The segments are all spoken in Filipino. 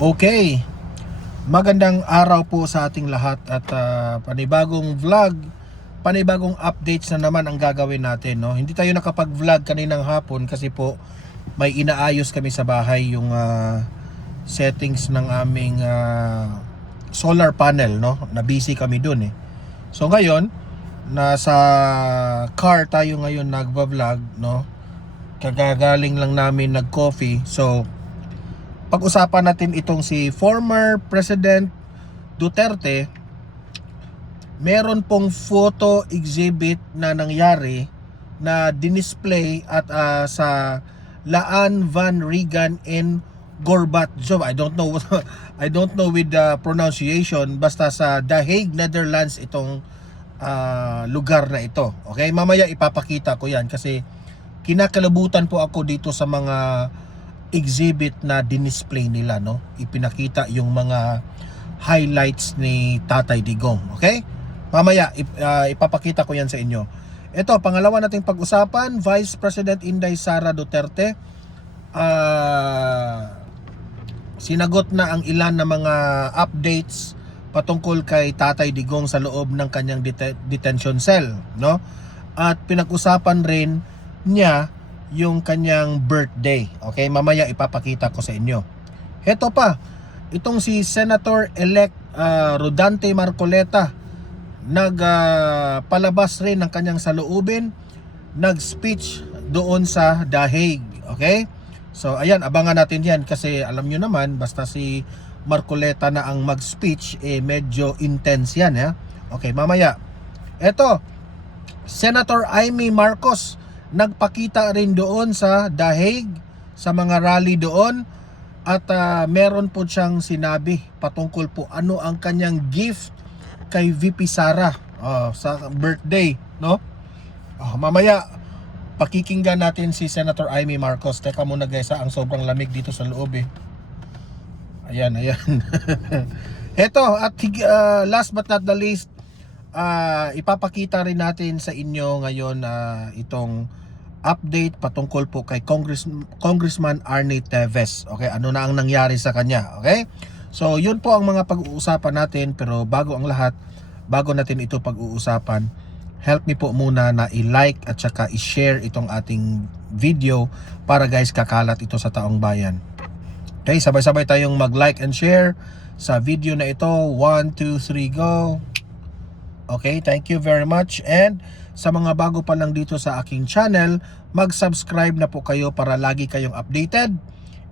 Okay, magandang araw po sa ating lahat at panibagong vlog, panibagong updates na naman ang gagawin natin, no? Hindi tayo nakapag-vlog kaninang hapon kasi po may inaayos kami sa bahay yung settings ng aming solar panel, no? Na busy kami dun eh. So ngayon, nasa car tayo ngayon nagva-vlog, no? Kagagaling lang namin nag-coffee. So pag-usapan natin itong si former President Duterte. Meron pong photo exhibit na nangyari na dinisplay at sa Laan Van Regan in Gorbachev. I don't know with the pronunciation, basta sa The Hague, Netherlands itong lugar na ito. Okay, mamaya ipapakita ko 'yan kasi kinakalabutan po ako dito sa mga exhibit na dinisplay nila, no? Ipinakita yung mga highlights ni Tatay Digong. Okay? Mamaya ipapakita ko yan sa inyo. Ito, pangalawa nating pag-usapan, Vice President Inday Sara Duterte. Sinagot na ang ilan na mga updates patungkol kay Tatay Digong sa loob ng kanyang detention cell, no? At pinag-usapan rin niya yung kanyang birthday. Okay, mamaya ipapakita ko sa inyo. Heto pa, itong si Senator-elect Rodante Marcoleta palabas rin ng kanyang saloobin, nag-speech doon sa The Hague. Okay? So ayan, abangan natin yan kasi alam nyo naman, basta si Marcoleta na ang mag-speech, medyo intense yan. Okay, mamaya. Eto, Senator Amy Marcos nagpakita rin doon sa The Hague, sa mga rally doon, at meron po siyang sinabi patungkol po ano ang kanyang gift kay VP Sara sa birthday, no? Mamaya pakikinggan natin si Senator Amy Marcos. Teka muna guys, ang sobrang lamig dito sa loob eh. Ayan. Heto, at last but not the least, ipapakita rin natin sa inyo ngayon itong update patungkol po kay Congressman Arnie Teves. Okay, ano na ang nangyari sa kanya? Okay? So, yun po ang mga pag-uusapan natin, pero bago ang lahat, bago natin ito pag-uusapan, help me po muna na i-like at saka i-share itong ating video para guys kakalat ito sa taong bayan. Okay, sabay-sabay tayong mag-like and share sa video na ito. 1, 2, 3, go! Okay, thank you very much. And sa mga bago pa lang dito sa aking channel, mag-subscribe na po kayo para lagi kayong updated.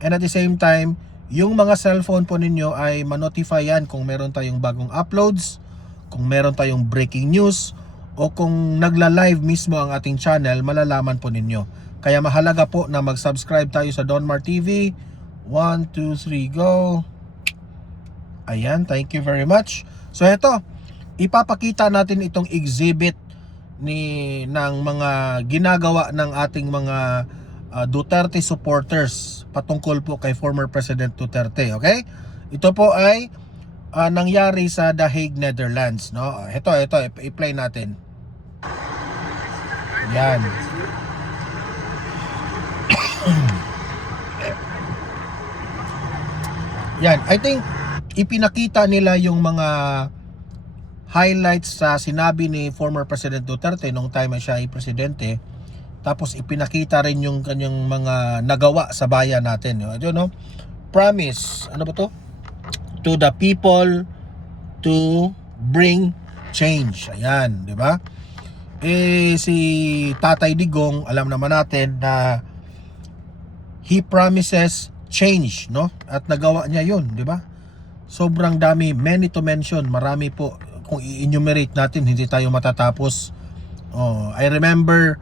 And at the same time, yung mga cellphone po ninyo ay ma-notify yan kung meron tayong bagong uploads, kung meron tayong breaking news, o kung nagla-live mismo ang ating channel, malalaman po ninyo. Kaya mahalaga po na mag-subscribe tayo sa Donmar TV. 1, 2, 3, go! Ayan, thank you very much. So ito, ipapakita natin itong exhibit ng mga ginagawa ng ating mga Duterte supporters patungkol po kay former President Duterte. Okay? Ito po ay nangyari sa The Hague, Netherlands, no? Ito i-play natin. Yan. Yan, I think ipinakita nila yung mga highlights sa sinabi ni former President Duterte nung time ay siya ay presidente. Tapos ipinakita rin yung kanyang mga nagawa sa bayan natin. Ito, no? Promise, ano ba to? To the people to bring change. Ayan, di ba? Si Tatay Digong, alam naman natin na he promises change, no? At nagawa niya yun, di ba? Sobrang dami, many to mention, marami po. Kung i-enumerate natin, hindi tayo matatapos. I remember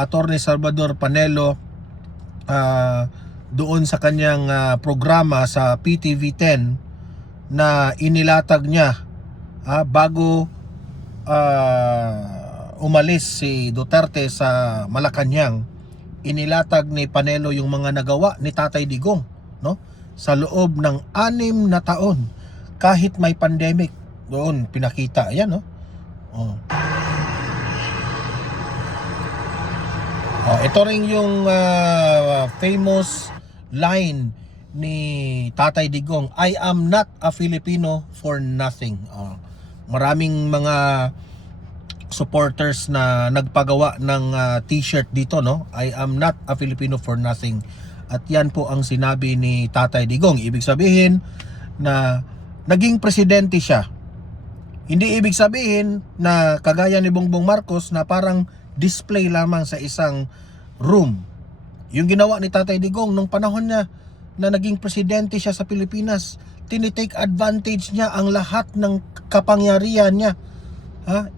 Attorney Salvador Panelo doon sa kanyang programa sa PTV10 na inilatag niya bago umalis si Duterte sa Malacanang. Inilatag ni Panelo yung mga nagawa ni Tatay Digong, no? Sa loob ng 6 na taon kahit may pandemic. Doon pinakita, ayan, no? Ito rin yung famous line ni Tatay Digong, I am not a Filipino for nothing. Maraming mga supporters na nagpagawa ng t-shirt dito, no? I am not a Filipino for nothing. At yan po ang sinabi ni Tatay Digong. Ibig sabihin na naging presidente siya. Hindi ibig sabihin na kagaya ni Bongbong Marcos na parang display lamang sa isang room. Yung ginawa ni Tatay Digong nung panahon niya na naging presidente siya sa Pilipinas, tinitake advantage niya ang lahat ng kapangyarihan niya.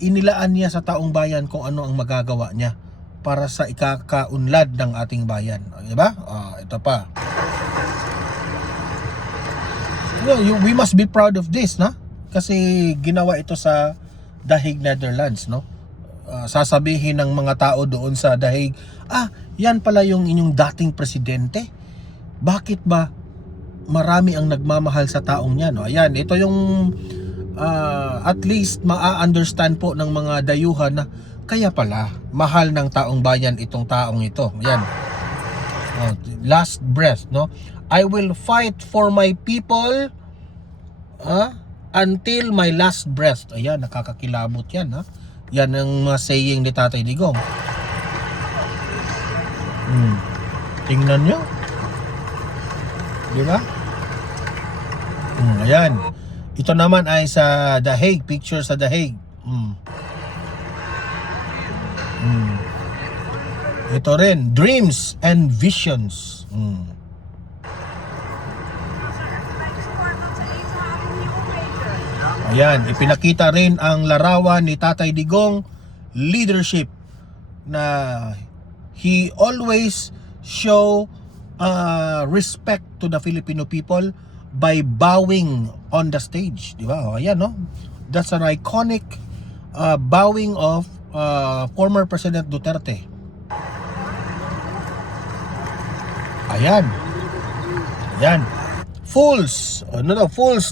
Inilaan niya sa taong bayan kung ano ang magagawa niya para sa ikakaunlad ng ating bayan. Diba? Ito pa. We must be proud of this, na? Kasi ginawa ito sa The Hague, Netherlands, no? Sasabihin ng mga tao doon sa The Hague, yan pala yung inyong dating presidente. Bakit ba marami ang nagmamahal sa taong yan? Ayan, ito yung at least maa-understand po ng mga dayuhan na kaya pala mahal ng taong bayan itong taong ito. Ayan. Last breath, no? I will fight for my people until my last breath. Ayan, nakakakilabot yan, ha? Yan ang saying ni Tatay Digong. Tingnan nyo. Diba? Ayan. Ito naman ay sa The Hague. Picture sa The Hague. Ito rin. Dreams and visions. Ayan, ipinakita rin ang larawan ni Tatay Digong leadership na he always show respect to the Filipino people by bowing on the stage, di ba? Ayan, no? That's an iconic bowing of former President Duterte. Ayan. Ayan. Fools, fools,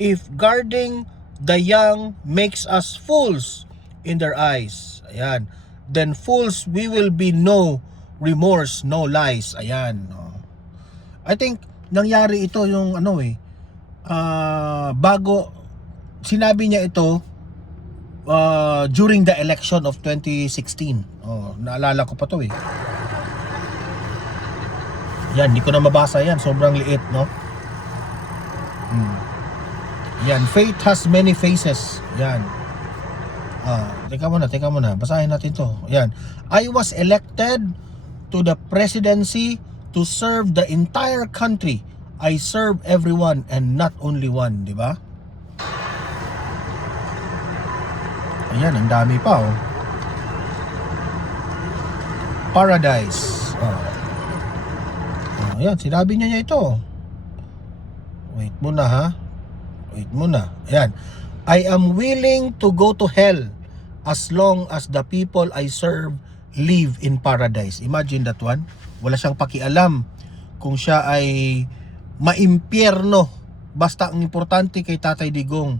if guarding the young makes us fools in their eyes, ayan, then fools we will be, no remorse, no lies. Ayan. I think nangyari ito yung bago sinabi niya ito during the election of 2016. Naalala ko pa to eh. Yan, di ko na mabasa yan, sobrang liit, no? Yan, fate has many faces. Yan. Teka muna, basahin natin to. Yan. I was elected to the presidency to serve the entire country. I serve everyone and not only one, di ba? Ayan, ang dami pa, oh. Paradise. Ayan, sinabi niya ito. Wait muna, ha? Wait muna. Ayan. I am willing to go to hell as long as the people I serve live in paradise. Imagine that one. Wala siyang pakialam kung siya ay maimpyerno. Basta ang importante kay Tatay Digong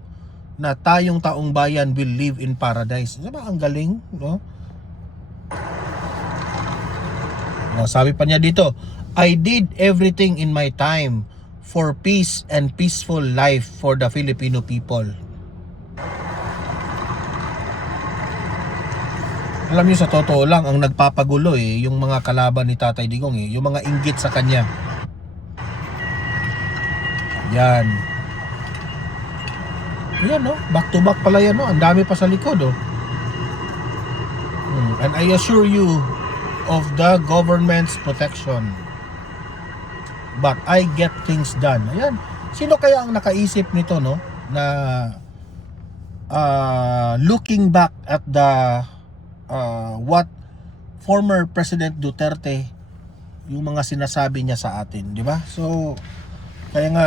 na tayong taong bayan will live in paradise. Diba? Ang galing, no? Sabi pa niya dito, I did everything in my time for peace and peaceful life for the Filipino people. Alam niyo, sa totoo lang, ang nagpapagulo yung mga kalaban ni Tatay Digong yung mga inggit sa kanya. Yan. Yan, no? Back to back pala yan, no? Ang dami pa sa likod, oh. And I assure you of the government's protection. But I get things done. Ayan. Sino kaya ang nakaisip nito, no? Na looking back at the what former President Duterte, yung mga sinasabi niya sa atin, di ba? So, kaya nga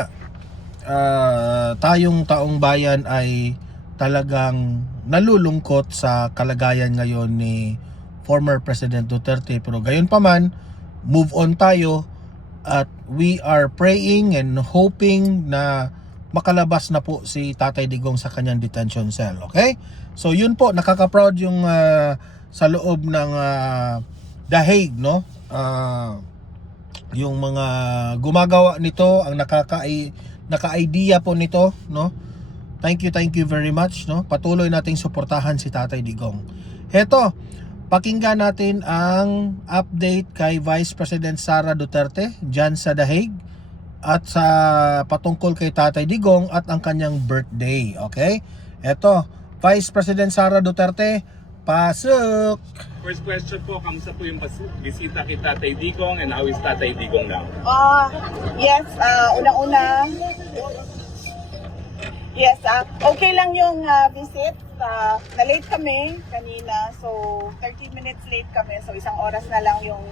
tayong taong bayan ay talagang nalulungkot sa kalagayan ngayon ni former President Duterte. Pero gayon pa man, move on tayo at we are praying and hoping na makalabas na po si Tatay Digong sa kanyang detention cell. Okay? So yun po, nakaka-proud yung sa loob ng The Hague, no? yung mga gumagawa nito, ang naka-idea po nito, no? Thank you very much, no? Patuloy nating suportahan si Tatay Digong. Heto, pakinggan natin ang update kay Vice President Sara Duterte dyan sa The Hague at sa patungkol kay Tatay Digong at ang kanyang birthday, okay? Heto, Vice President Sara Duterte, pasok! First question po, kamusta po yung bisita kay Tatay Digong and how is Tatay Digong now? Yes, unang-una, yes, okay lang yung visit. Na-late kami kanina, so 30 minutes late kami. So isang oras na lang yung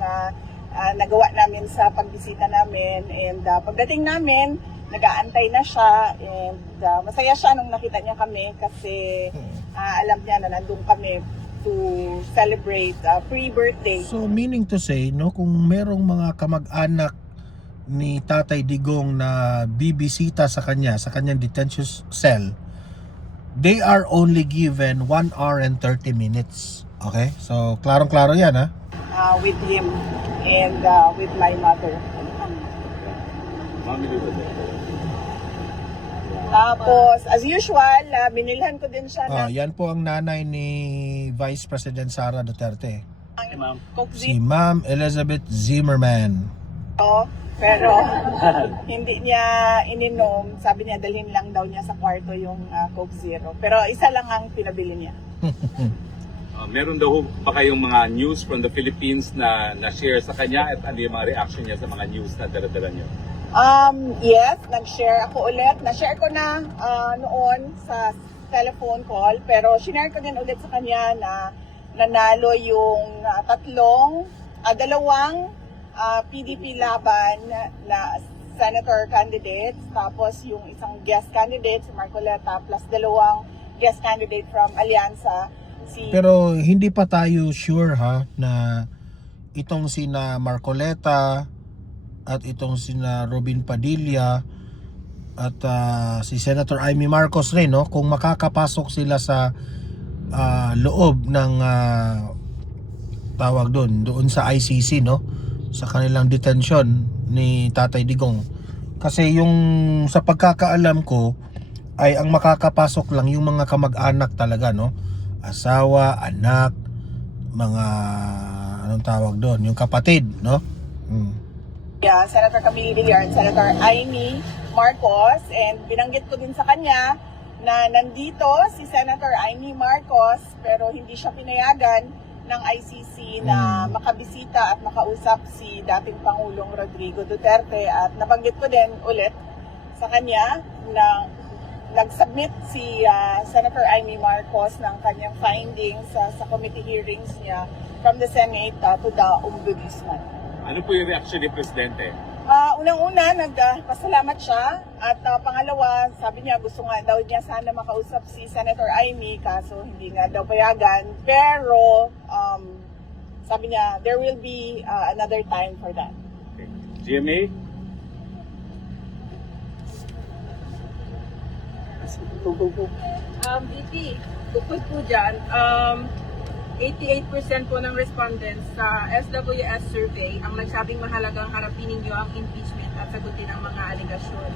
nagawa namin sa pagbisita namin. And pagdating namin, nag-aantay na siya. And masaya siya nung nakita niya kami kasi alam niya na nandun kami to celebrate pre-birthday. So meaning to say, no, kung merong mga kamag-anak ni Tatay Digong na bibisita sa kanyang detention cell, they are only given 1 hour and 30 minutes. Okay? So klarong-klaro 'yan, ha? With him and with my mother. Mami Lulu. Tapos, as usual, binilhan ko din siya ng Yan po ang nanay ni Vice President Sara Duterte. Ma'am. Coke Si Ma'am Elizabeth Zimmerman. Zero, pero hindi niya ininom. Sabi niya, dalhin lang daw niya sa kwarto yung Coke Zero. Pero isa lang ang pinabili niya. Meron daw ba kayong mga news from the Philippines na na-share sa kanya at ano yung mga reaction niya sa mga news na dala-dala niyo? Yes, nag-share ako ulit. Na-share ko na noon sa telephone call, pero shinare ko din ulit sa kanya na nanalo yung dalawang PDP laban na senator candidates, tapos yung isang guest candidate, si Marcoleta, plus dalawang guest candidate from Alianza. Pero hindi pa tayo sure, ha, na itong sina Marcoleta at itong sina Robin Padilla at si Senator Amy Marcos rin, no, kung makakapasok sila sa loob ng tawag doon sa ICC, no, sa kanilang detention ni Tatay Digong. Kasi yung sa pagkakaalam ko ay ang makakapasok lang yung mga kamag-anak talaga, no, asawa, anak, mga anong tawag doon, yung kapatid, no. Senator Camille Villar at Senator Amy Marcos, and binanggit ko din sa kanya na nandito si Senator Amy Marcos pero hindi siya pinayagan ng ICC na makabisita at makausap si dating Pangulong Rodrigo Duterte, at nabanggit ko din ulit sa kanya na nag-submit si Senator Amy Marcos ng kanyang findings sa committee hearings niya from the Senate to the Ombudsman. Ano po yung reaction ni Presidente? Unang-una, nagpasalamat siya, at pangalawa, sabi niya gusto nga daw niya sana makausap si Senator Amy, kaso hindi nga daw payagan. Pero sabi niya there will be another time for that. Okay. GMA? VP, bukod po dyan, 88% po ng respondents sa SWS survey ang nagsabing mahalagang harapin ninyo ang impeachment at sagutin ang mga aligasyon.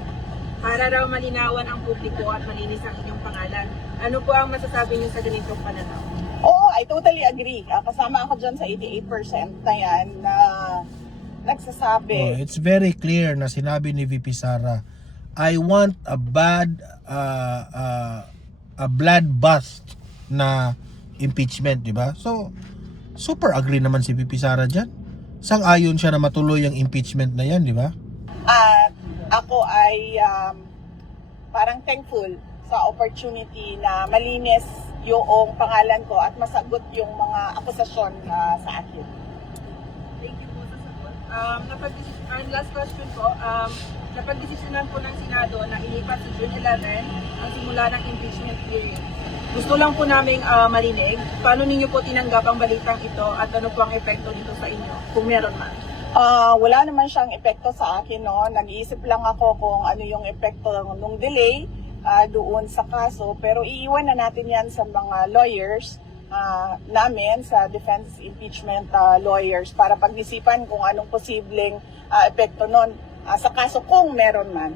Para raw malinawan ang publiko at malinis ang inyong pangalan. Ano po ang masasabi niyo sa ganitong pananaw? Oo, I totally agree. Kasama ako dyan sa 88% na yan na nagsasabi. It's very clear na sinabi ni VP Sara, I want a bloodbath na impeachment, di ba? So, super agree naman si VP Sara dyan. Sang-ayon siya na matuloy ang impeachment na yan, di ba? At ako ay parang thankful sa opportunity na malinis yung pangalan ko at masagot yung mga akusasyon sa akin. Thank you po sa sagot. Last question po, napagdesisyonan po ng Senado na ilipat sa June 11 ang simula ng impeachment hearing. Gusto lang po naming marinig, paano ninyo po tinanggap ang balitang ito at ano po ang epekto nito sa inyo, kung meron man? Wala naman siyang epekto sa akin, no? Nag-iisip lang ako kung ano yung epekto ng delay doon sa kaso, pero iiwan na natin yan sa mga lawyers namin sa defense impeachment lawyers para pag-isipan kung anong posibleng epekto nun sa kaso kung meron man.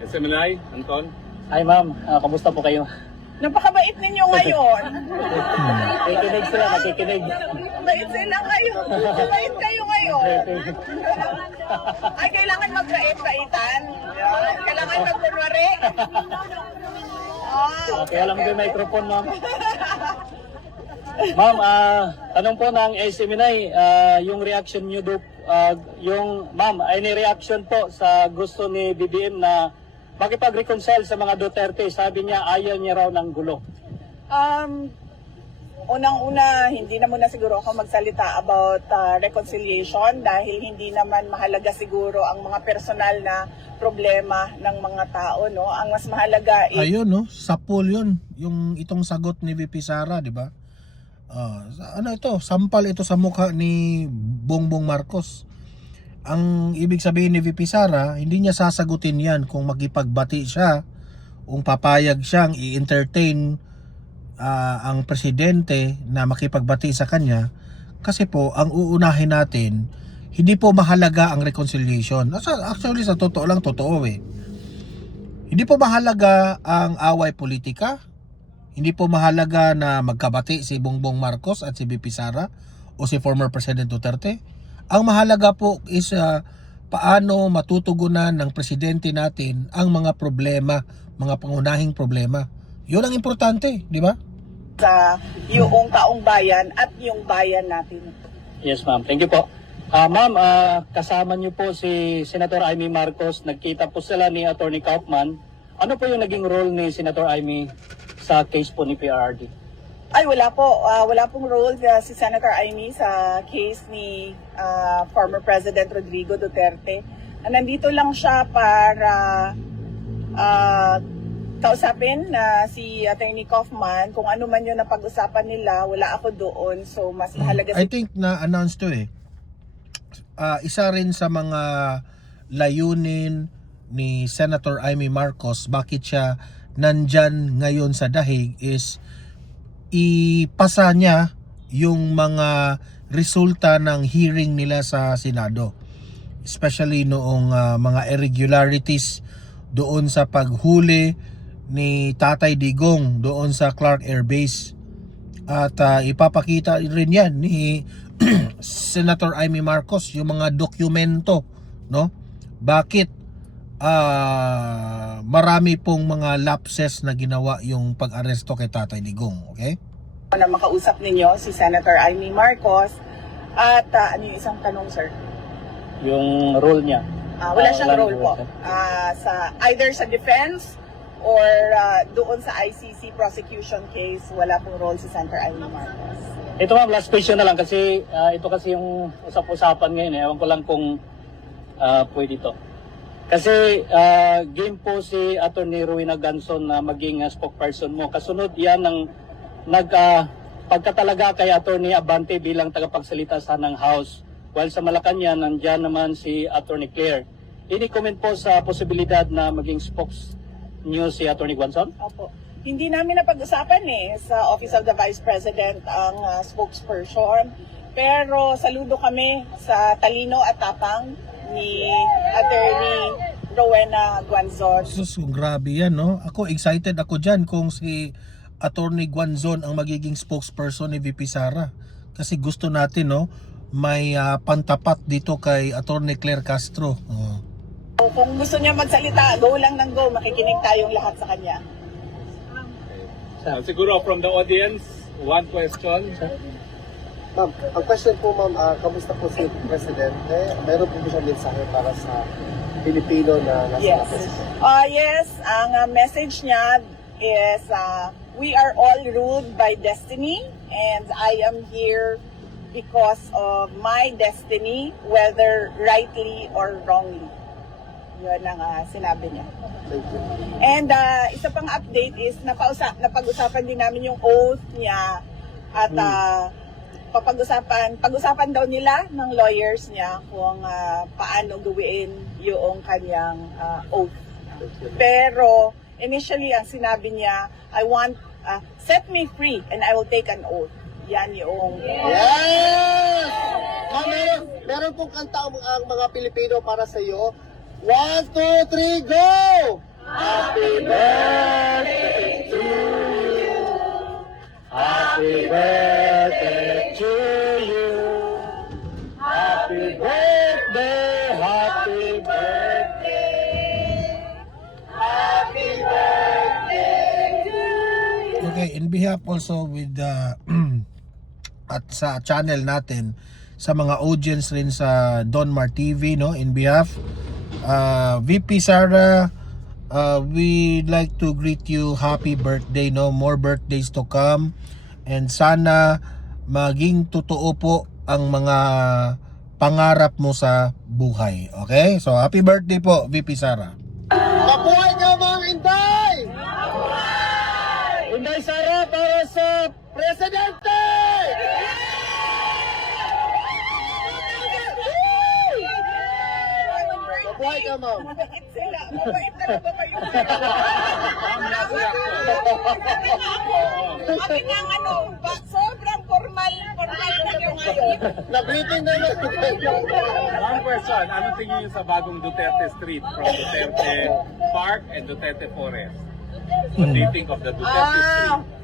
SMNI, Anton? Hi ma'am, kamusta po kayo? Napakabait ninyo ngayon. Nakikinig sila, nakikinig. Bait sila kayo. Bait kayo ngayon. Ay, kailangan magbait-baitan. Kailangan magkunwari. Kaya lang yung microphone ma'am. Ma'am, tanong po ng SMNI, yung reaction niyo do, ma'am, any reaction po sa gusto ni BBM na makipag-reconcile sa mga Duterte? Sabi niya ayaw niya raw ng gulo. Unang-una, hindi na muna siguro ako magsalita about reconciliation dahil hindi naman mahalaga siguro ang mga personal na problema ng mga tao, no? Ang mas mahalaga is Ayun, no? Sa poll yun. Yung itong sagot ni VP Sara, di ba? Ano ito? Sampal ito sa mukha ni Bongbong Marcos. Ang ibig sabihin ni VP Sara, hindi niya sasagutin yan kung makipagbati siya, kung papayag siyang i-entertain ang presidente na makipagbati sa kanya. Kasi po, ang uunahin natin, hindi po mahalaga ang reconciliation. Actually, sa totoo lang, totoo eh. Hindi po mahalaga ang away politika. Hindi po mahalaga na magkabati si Bongbong Marcos at si VP Sara o si former President Duterte. Ang mahalaga po is paano matutugunan ng presidente natin ang mga problema, mga pangunahing problema. Yun ang importante, di ba? sa yung taong bayan at yung bayan natin. Yes ma'am, thank you po. Ma'am, kasama niyo po si Senator Amy Marcos. Nagkita po sila ni Attorney Kaufman. Ano po yung naging role ni Senator Amy sa case po ni PRRD? Ay, wala po. Wala pong role si Senator Amy sa case ni former President Rodrigo Duterte. Nandito lang siya para kausapin na si Attorney Kaufman kung ano man yung napag-usapan nila. Wala ako doon. So, mas mahalaga I think na-announce to eh. Isa rin sa mga layunin ni Senator Amy Marcos, bakit siya nandyan ngayon sa dahig, is ipasa niya yung mga resulta ng hearing nila sa Senado, especially noong mga irregularities doon sa paghuli ni Tatay Digong doon sa Clark Air Base, at ipapakita rin yan ni Senator Amy Marcos yung mga dokumento, no? Bakit marami pong mga lapses na ginawa yung pag-aresto kay Tatay Digong, okay? na makausap ninyo si Senator Amy Marcos. At ano yung isang tanong, sir? Yung role niya? Wala siyang Wala role po. Sa either sa defense or doon sa ICC prosecution case, wala pong role si Senator Amy Marcos. Ito ma'am, last question na lang kasi ito kasi yung usap-usapan ngayon. Ewan ko lang kung pwede ito. Kasi game po si Attorney Rowena Ganson na maging spokesperson mo. Kasunod yan ng pagkatalaga kay Attorney Abante bilang tagapagsalita sa ng House. While sa Malacanang, nandyan naman si Attorney Claire. Any comment po sa posibilidad na maging spokes niyo si Attorney Ganson? Opo. Hindi namin napag-usapan sa Office of the Vice President ang spokesperson. Pero saludo kami sa talino at tapang ni Attorney Rowena Ganson. Sus, grabe yan, no? Ako, excited ako dyan kung si Attorney Ganson ang magiging spokesperson ni VP Sara. Kasi gusto natin, no, may pantapat dito kay Attorney Claire Castro. Kung gusto niya magsalita, go lang ng go. Makikinig tayong lahat sa kanya. Siguro from the audience, one question. Ma'am, ang question po ma'am, kamusta po si Presidente? Meron po siyang mensahe para sa Pilipino na nasa Yes. Yes, ang message niya is we are all ruled by destiny and I am here because of my destiny, whether rightly or wrongly. Yun ang sinabi niya. Thank you. And isa pang update is napag-usapan din namin yung oath niya at pag-usapan daw nila ng lawyers niya kung paano gawin yung kanyang oath. Pero initially ang sinabi niya, I want set me free and I will take an oath. Yan yung... Yes! Ma'am, meron pong kanta ang mga Pilipino para sa iyo. 1, 2, 3, go! Happy birthday to you. Happy birthday to you. Happy birthday, happy birthday. Happy birthday to you. Okay, in behalf also with the at sa channel natin, sa mga audience rin sa Donmar TV, no, in behalf VP Sara, we like to greet you happy birthday, no, more birthdays to come, and sana maging totoo po ang mga pangarap mo sa buhay. Okay, so happy birthday po VP Sara. Mabuhay ka, Ma'am Inday! Inday Sara para sa Presidente! Mabuhay ka, Ma'am. Mabait sila. Mabait talaga kayo. Sabi nga sobrang formal na yung ngayon. Nag-greeting na lang. One question, ano tingin niyo sa bagong Duterte Street from Duterte Park and Duterte Forest? What do you think of the Duterte Street?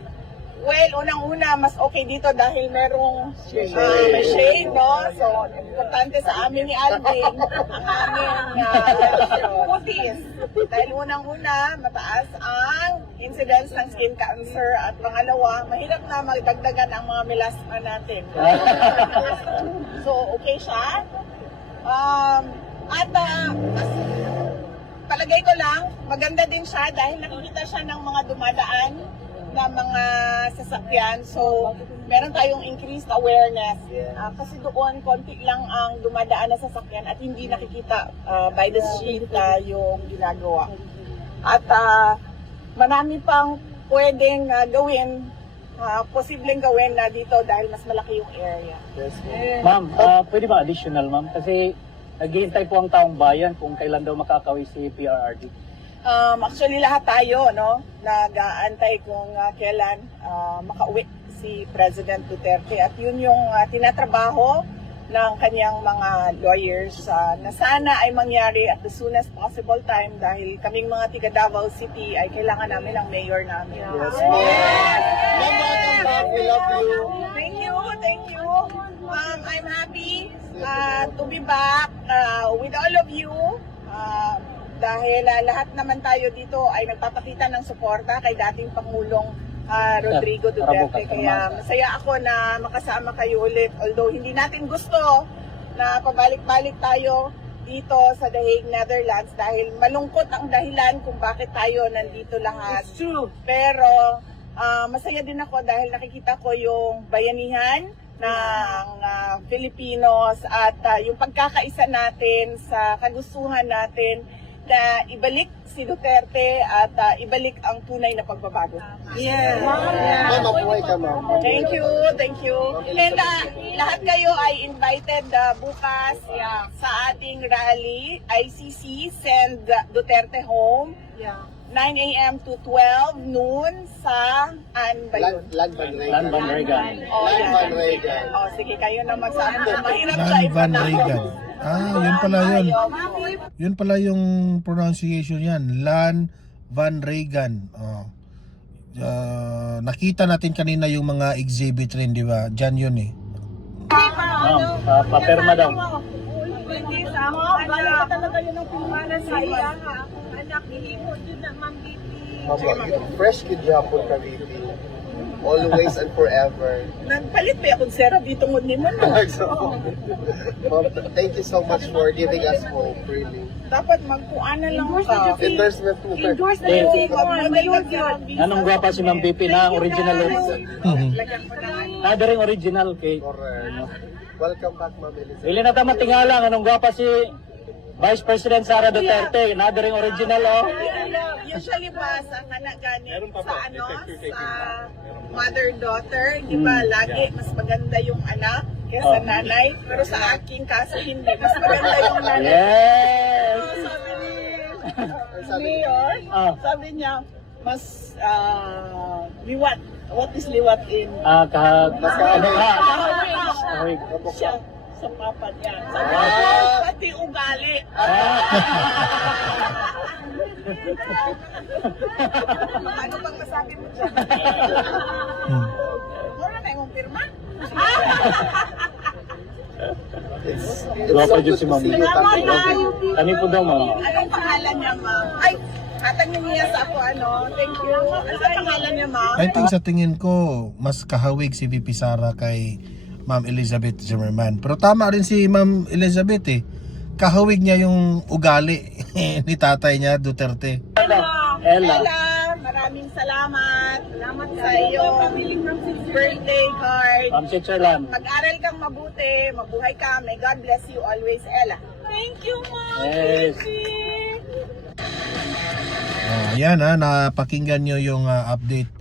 Well, unang-una, mas okay dito dahil merong may shade, no? So, importante sa amin ni Alvin, ang aming putis. Dahil unang-una, mataas ang incidence ng skin cancer at pangalawa, mahirap na magdagdagan ang mga melasma natin. So, okay siya. Palagay ko lang, maganda din siya dahil nakikita siya ng mga dumadaan na mga sasakyan. So, meron tayong increased awareness. Kasi doon, konti lang ang dumadaan na sasakyan at hindi nakikita by the street yung ginagawa. At marami pang pwedeng gawin, posibleng gawin na dito dahil mas malaki yung area. Yes, Ma'am, pwede ba additional, ma'am? Kasi naghihintay po ang taong bayan kung kailan daw makakawi si PRRD. Actually, lahat tayo, no, nag-aantay kung kailan makauwi si President Duterte. At yun yung tinatrabaho ng kanyang mga lawyers na sana ay mangyari at the soonest possible time dahil kaming mga tiga Davao City ay kailangan namin ang mayor namin. Yes, ma'am. Ma'am, welcome back. We love you. Thank you, thank you. I'm happy to be back with all of you. Dahil lahat naman tayo dito ay nagpapakita ng suporta kay dating Pangulong Rodrigo Duterte. Kaya masaya ako na makasama kayo ulit. Although hindi natin gusto na pabalik-balik tayo dito sa The Hague, Netherlands dahil malungkot ang dahilan kung bakit tayo nandito lahat. It's true. Pero masaya din ako dahil nakikita ko yung bayanihan ng Filipinos at yung pagkakaisa natin sa kagustuhan natin na ibalik si Duterte at ibalik ang tunay na pagbabago. Ma'am, mabuhay ka, ma'am. Thank you, thank you. And lahat kayo ay invited bukas sa ating rally, ICC, Send Duterte Home. 9 a.m. to 12 noon sa Lan Van Regan. Sige, kayo na magsabi. Mahirap sa Lan iba Van na. Regan. Yun pala yun. Yun pala yung pronunciation yan. Lan Van Regan. Nakita natin kanina yung mga exhibit rin, di ba? Diyan yun eh. Ma'am, paperma daw. Hindi sa mga anak. Talaga yun ang pinumana sa iya. Anak, hilimo dyan na Ma'am Bibi. Fresh kid Japon ka, Bibi. Always and forever. Nagpalit ba akong sera dito mo ni mo no? Ma'am, thank you so much for giving us hope, really. Dapat magkuana lang ka. Endorsement mo. Endorse na yung Anong gwapa si Ma'am BP na original looks? Ring original kay. Correct. Welcome back, Ma'am Elizabeth. Ili na tama tingala anong gwapa si Vice President Sara Duterte. Ring original oh. Usually ba sa gani Meron pa sa po, ano detective taking. sa mother-daughter, di ba lagi mas maganda yung anak kaysa nanay, pero sa aking kaso hindi, mas maganda yung nanay. Yes! Sabi ni Sabi Mayor, Ah. sabi niya, mas liwat. What is liwat in Ano ka? kahawig? Siya sa papa niya. Sa papa, pati ugali. Ano bang masabi mo dyan? Mura na yung pirma? Guwapa dyan si Ma'am. Salamat na. Kani po daw, Ma'am. Anong pangalan niya, ma'am? Ay, hatangin niya sa ako, ano? Thank you. Ano sa pangalan niya, ma'am? I think sa tingin ko, mas kahawig si VP Sara kay Ma'am Elizabeth Zimmerman. Pero tama rin si Ma'am Elizabeth eh. Kahawig niya yung ugali ni tatay niya, Duterte. Ella. Ella, maraming salamat. Salamat sa iyong birthday card. Ma'am Switzerland. Mag-aral kang mabuti, mabuhay ka. May God bless you always, Ella. Thank you, ma'am. Yes. Ayan napakinggan nyo yung update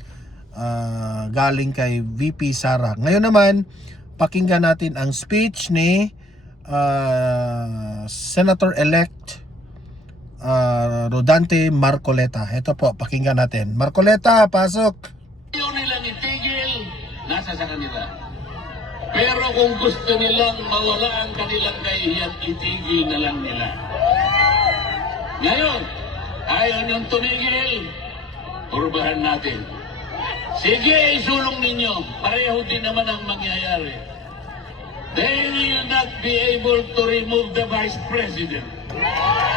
galing kay VP Sara. Ngayon naman, pakinggan natin ang speech ni Senator-elect Rodante Marcoleta. Ito po, pakinggan natin. Marcoleta, pasok! Ayaw nilang itigil, nasa sa kanila. Pero kung gusto nilang mawala ang kanilang kahihiyan, itigil na lang nila. Ngayon, ayaw niyong tumigil, purbahan natin. Sige, isulong ninyo. Pareho din naman ang mangyayari. They will not be able to remove the Vice President.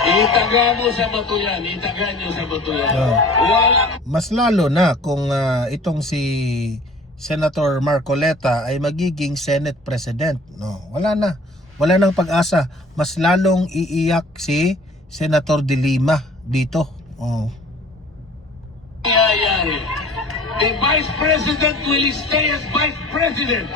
Itaga mo sa bato yan. Itaga nyo sa bato yan. Walang Mas lalo na kung itong si Senator Marcoleta ay magiging Senate President. No, wala na. Wala nang pag-asa. Mas lalong iiyak si Senator De Lima dito. Oh. mangyayari. The Vice President will stay as Vice President.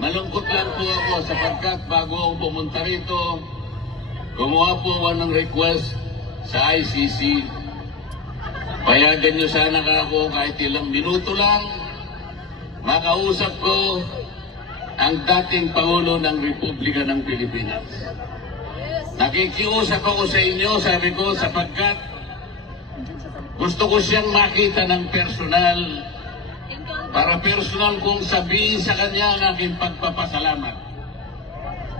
Malungkot lang po ako sapagkat bago ako pumunta rito, gumawa po ako ng request sa ICC. Payagan niyo sana ako kahit ilang minuto lang makausap ko ang dating Pangulo ng Republika ng Pilipinas. Nakikiusap ako sa inyo, sabi ko, sapagkat gusto ko siyang makita ng personal para personal kong sabihin sa kanya ang aking pagpapasalamat.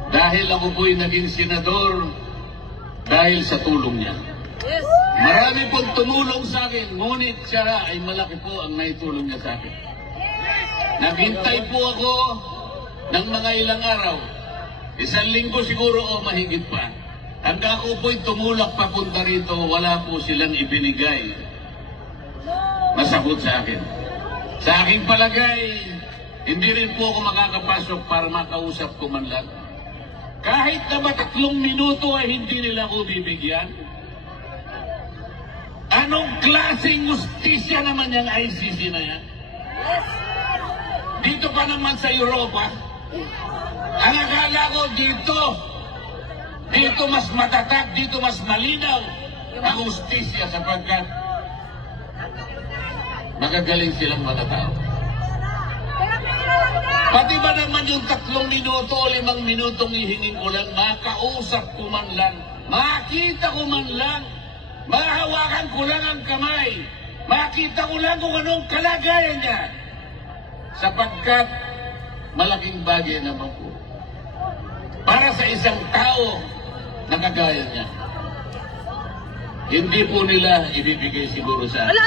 Dahil ako po'y naging senador dahil sa tulong niya. Marami pong tumulong sa akin, ngunit siya ay malaki po ang naitulong niya sa akin. Naghintay po ako ng mga ilang araw, 1 linggo siguro o mahigit pa. Hanggang ako po'y tumulak papunta rito, wala po silang ibinigay na sagot sa akin. Sa aking palagay, hindi rin po ako makakapasok para makausap ko man lang. Kahit na ba 3 minuto ay hindi nila ako bibigyan. Anong klaseng justisya naman yung ICC na yan? Dito pa naman sa Europa, ang akala ko dito mas matatag, dito mas malinaw ang justisya sapagkat magagaling silang mga tao. Pati ba naman yung 3 minuto o 5 minutong ihingin ko lang, makausap ko man lang, makita ko man lang, mahawakan ko lang ang kamay, makita ko lang kung anong kalagayan niya. Sapagkat malaking bagay naman po para sa isang tao na kagaya niya. Hindi po nila ibibigay siguro sa akin.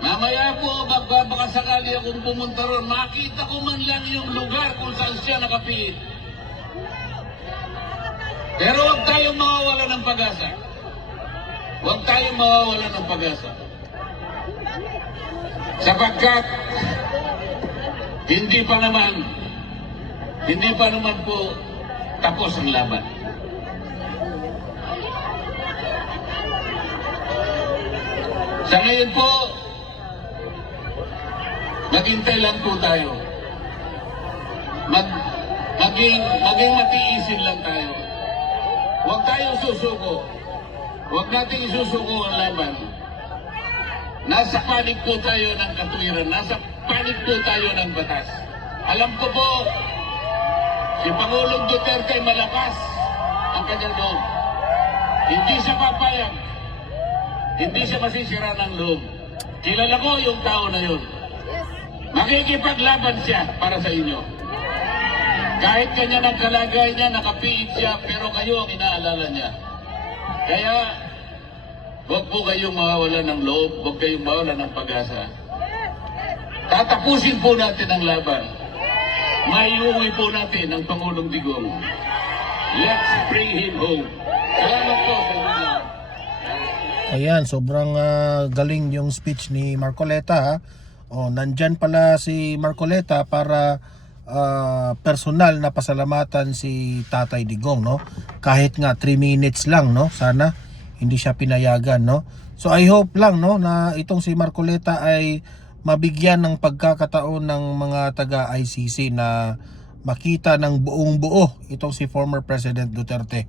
Mamaya po, baka sakali akong pumunta ron, makita ko man lang yung lugar kung saan siya nakapiit. Pero huwag tayong mawawala ng pag-asa. Huwag tayong mawawala ng pag-asa. Sapagkat hindi pa naman po tapos ang laban. Sa ngayon po, maghintay lang po tayo. Maging matiisin lang tayo. Huwag tayong susuko. Huwag nating isusuko ang laban. Nasa panig po tayo ng katuwiran. Nasa magpanig po tayo ng batas. Alam ko po, si Pangulong Duterte malakas ang kanyang loob. Hindi siya papayag. Hindi siya masisira ng loob. Kilala ko yung tao na yun. Makikipaglaban siya para sa inyo. Kahit kanya ng kalagay niya, nakapiit siya, pero kayo ang inaalala niya. Kaya, huwag po kayong mawawala ng loob, huwag kayong mawawala ng pag-asa. Tatapusin po natin ang laban. Maiuwi po natin ang Pangulong Digong. Let's bring him home. Salamat po sa inyo. Ayan, sobrang galing yung speech ni Marcoleta, ha. Nandyan pala si Marcoleta para personal na pasalamatan si Tatay Digong, no? Kahit nga 3 minutes lang, no? Sana hindi siya pinayagan, no? So I hope lang, no, na itong si Marcoleta ay mabigyan ng pagkakataon ng mga taga ICC na makita ng buong buo itong si former President Duterte.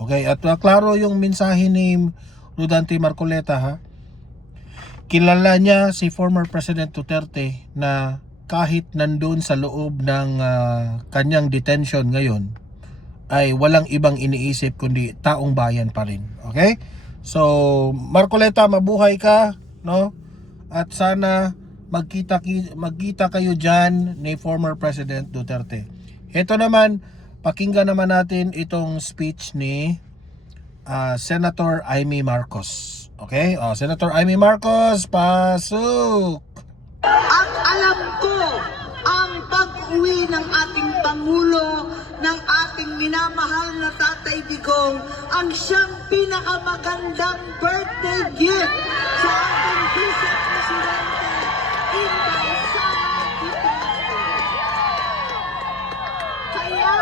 Okay, at klaro yung mensahe ni Rodante Marcoleta, ha. Kilala niya si former President Duterte na kahit nandun sa loob ng kanyang detention ngayon ay walang ibang iniisip kundi taong bayan pa rin. Okay? So, Marcoleta, mabuhay ka, no? At sana magkita kayo dyan ni former President Duterte. Ito naman, pakinggan naman natin itong speech ni Senator Amy Marcos. Okay? Senator Amy Marcos, pasok! At alam ko ang pag-uwi ng ating Pangulo, ng ating minamahal na Tatay Digong, ang siyang pinakamagandang birthday gift sa ating Vice Presidente, Inday Sara Duterte. Kaya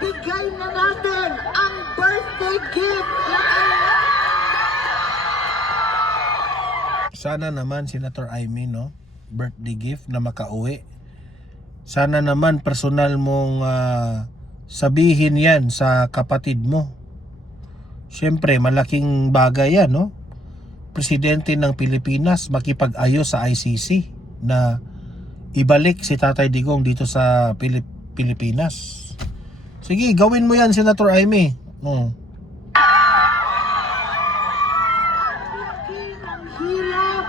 bigay na natin ang birthday gift na Sana naman, Senator Amy, no? Birthday gift na makauwi. Sana naman personal mong sabihin yan sa kapatid mo. Siyempre, malaking bagay yan, no? Presidente ng Pilipinas makipag-ayos sa ICC na ibalik si Tatay Digong dito sa Pilipinas. Sige, gawin mo yan, Senator Amy. hirap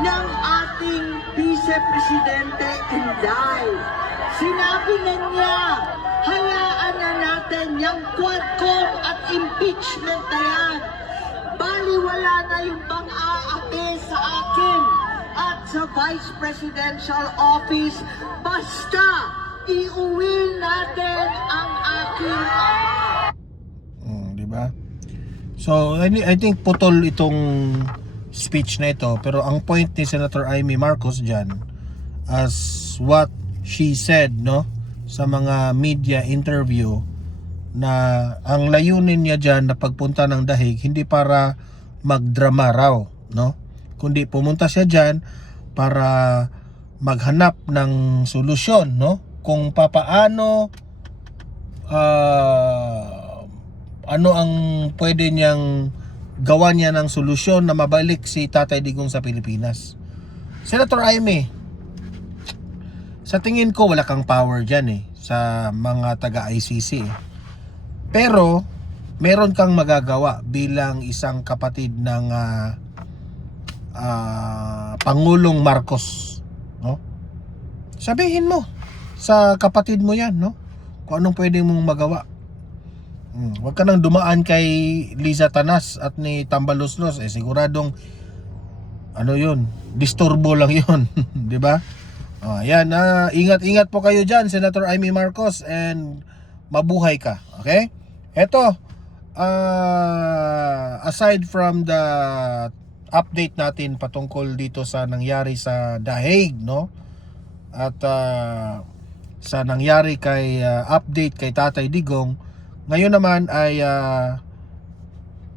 ng ating Vice Presidente Inday. Sinabi na niya, hayaan na natin yung Quadcom at impeachment na yan. Baliwala na yung pang-aapi sa akin at sa Vice Presidential Office. Basta iuwi natin ang aking di ba? So, I think putol itong speech na ito. Pero ang point ni Senator Amy Marcos dyan, as what she said, no, sa mga media interview, na ang layunin niya dyan na pagpunta ng Dahig, hindi para magdrama raw, no? Kundi pumunta siya dyan para maghanap ng solusyon, no? Kung papaano ano ang pwede niyang gawa niya ng solusyon na mabalik si Tatay Digong sa Pilipinas. Senator Amy, sa tingin ko wala kang power dyan sa mga taga-ICC. Pero meron kang magagawa bilang isang kapatid ng Pangulong Marcos, no? Sabihin mo sa kapatid mo yan, no? Kung anong pwede mong magawa. Huwag ka nang dumaan kay Liza Tanas at ni Tambaloslos, siguradong ano yun, disturbo lang yun. Di ba? Ayan, ingat-ingat po kayo dyan, Senator Amy Marcos, and mabuhay ka. Okay? Eto, aside from the update natin patungkol dito sa nangyari sa Dahig, no? At sa nangyari kay update kay Tatay Digong, ngayon naman ay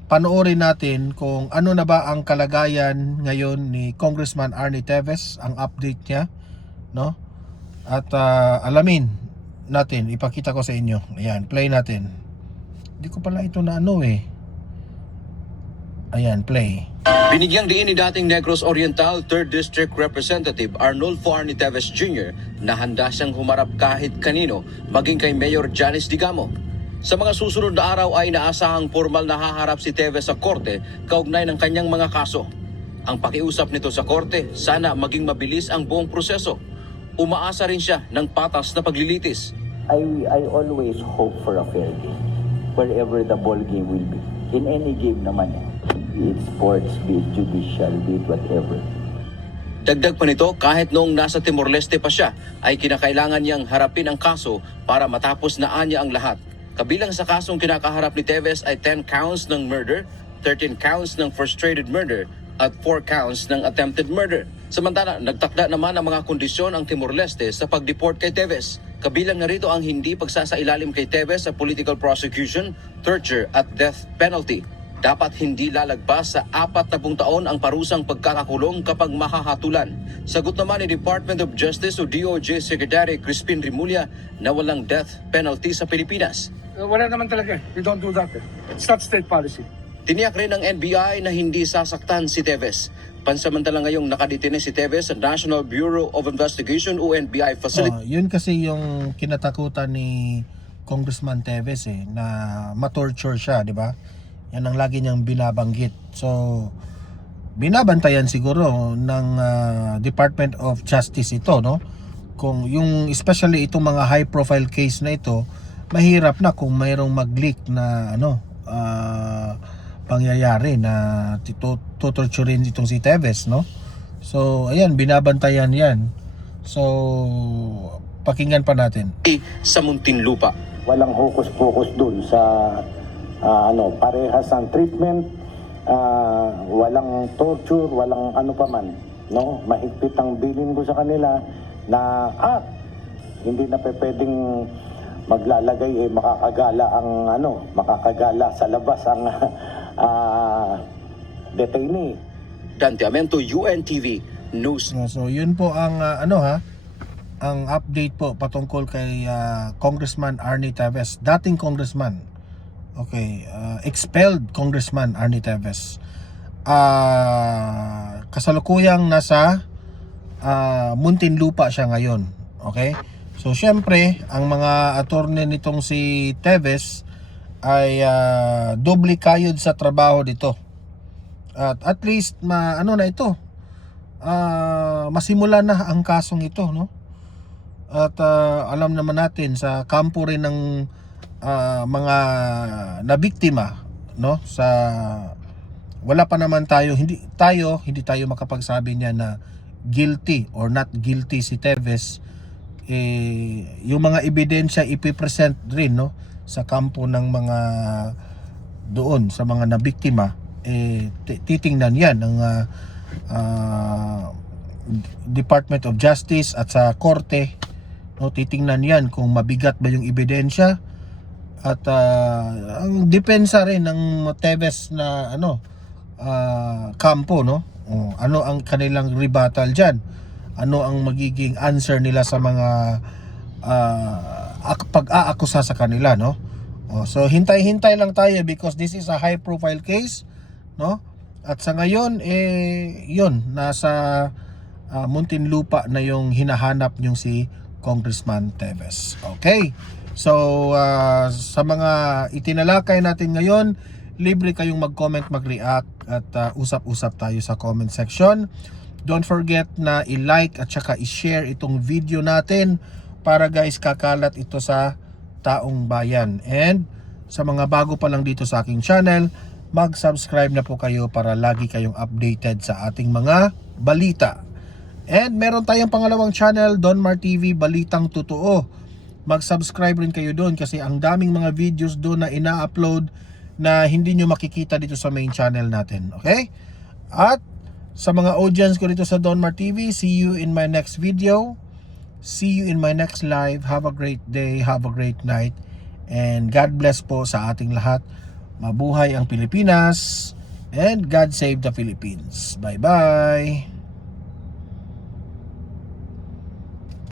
panoorin natin kung ano na ba ang kalagayan ngayon ni Congressman Arnie Teves, ang update niya, no? At alamin natin, ipakita ko sa inyo. Ayan, play natin. Hindi ko pala ito na ano Ayan, play. Binigyang diin ni dating Negros Oriental 3rd District Representative Arnulfo Arniteves Jr. na handa siyang humarap kahit kanino, maging kay Mayor Janice Digamo. Sa mga susunod na araw ay inaasahang formal na haharap si Teves sa korte kaugnay ng kanyang mga kaso. Ang pakiusap nito sa korte, sana maging mabilis ang buong proseso. Umaasa rin siya ng patas na paglilitis. I always hope for a fair game wherever the ball game will be. In any game naman, be it sports, be it judicial, be it whatever. Dagdag pa nito, kahit noong nasa Timor-Leste pa siya, ay kinakailangan niyang harapin ang kaso para matapos na anya ang lahat. Kabilang sa kasong kinakaharap ni Teves ay 10 counts ng murder, 13 counts ng frustrated murder, at 4 counts ng attempted murder. Samantala, nagtakda naman ang mga kondisyon ang Timor-Leste sa pag-deport kay Teves. Kabilang na rito ang hindi pagsasailalim kay Teves sa political prosecution, torture at death penalty. Dapat hindi lalagpas sa 40 taon ang parusang pagkakakulong kapag mahahatulan. Sagot naman ni Department of Justice o DOJ Secretary Crispin Rimulya na walang death penalty sa Pilipinas. Wala naman talaga. We don't do that. It's not state policy. Tiniyak rin ng NBI na hindi sasaktan si Teves. Pansamantala ngayong nakadetine si Teves sa National Bureau of Investigation o NBI facility. Yun kasi yung kinatakutan ni Congressman Teves na ma-torture siya, di ba? Yan ang lagi niyang binabanggit. So, binabantayan siguro ng Department of Justice ito, no? Kung yung especially itong mga high profile case na ito, mahirap na kung mayroong mag-leak na pangyayari na tutorturin itong si Teves, no? So, ayan, binabantayan yan. So, pakinggan pa natin. Sa Muntinlupa. Walang hokus-pokus dun sa parehas ang treatment, walang torture, walang ano pa man, no? Mahigpit ang bilin ko sa kanila na hindi na pwedeng maglalagay makakagala makakagala sa labas ang detainee. Dante Amento, UNTV News. So, yun po ang ang update po patungkol kay Congressman Arnie Teves, dating congressman. Okay, expelled Congressman Arnie Teves. Kasalukuyang nasa Muntinlupa siya ngayon. Okay? So syempre, ang mga attorney nitong si Teves ay doble kayod sa trabaho dito. At least masimula na ang kasong ito, no? At alam naman natin sa kampo rin ng mga nabiktima, no, sa wala pa naman hindi tayo makapagsabi niya na guilty or not guilty si Teves. Yung mga ebidensya ipipresent rin, no, sa kampo ng mga doon sa mga nabiktima, titingnan yan ng Department of Justice at sa korte, no, titingnan yan kung mabigat ba yung ebidensya. At ang depensa rin ng Teves na kampo, no? Ano ang kanilang rebuttal diyan? Ano ang magiging answer nila sa mga pag-aakusa sa kanila, no? So hintay-hintay lang tayo because this is a high profile case, no? At sa ngayon yun, nasa Muntinlupa na yung hinahanap yung si Congressman Teves. Okay? So, sa mga itinalakay natin ngayon, libre kayong mag-comment, mag-react at usap-usap tayo sa comment section. Don't forget na i-like at saka i-share itong video natin para guys kakalat ito sa taong bayan. And sa mga bago pa lang dito sa aking channel, mag-subscribe na po kayo para lagi kayong updated sa ating mga balita. And meron tayong pangalawang channel, Donmar TV, Balitang Totoo. Mag-subscribe rin kayo doon kasi ang daming mga videos doon na ina-upload na hindi nyo makikita dito sa main channel natin. Okay? At sa mga audience ko dito sa Donmar TV, see you in my next video. See you in my next live. Have a great day, have a great night. And God bless po sa ating lahat. Mabuhay ang Pilipinas. And God save the Philippines. Bye-bye.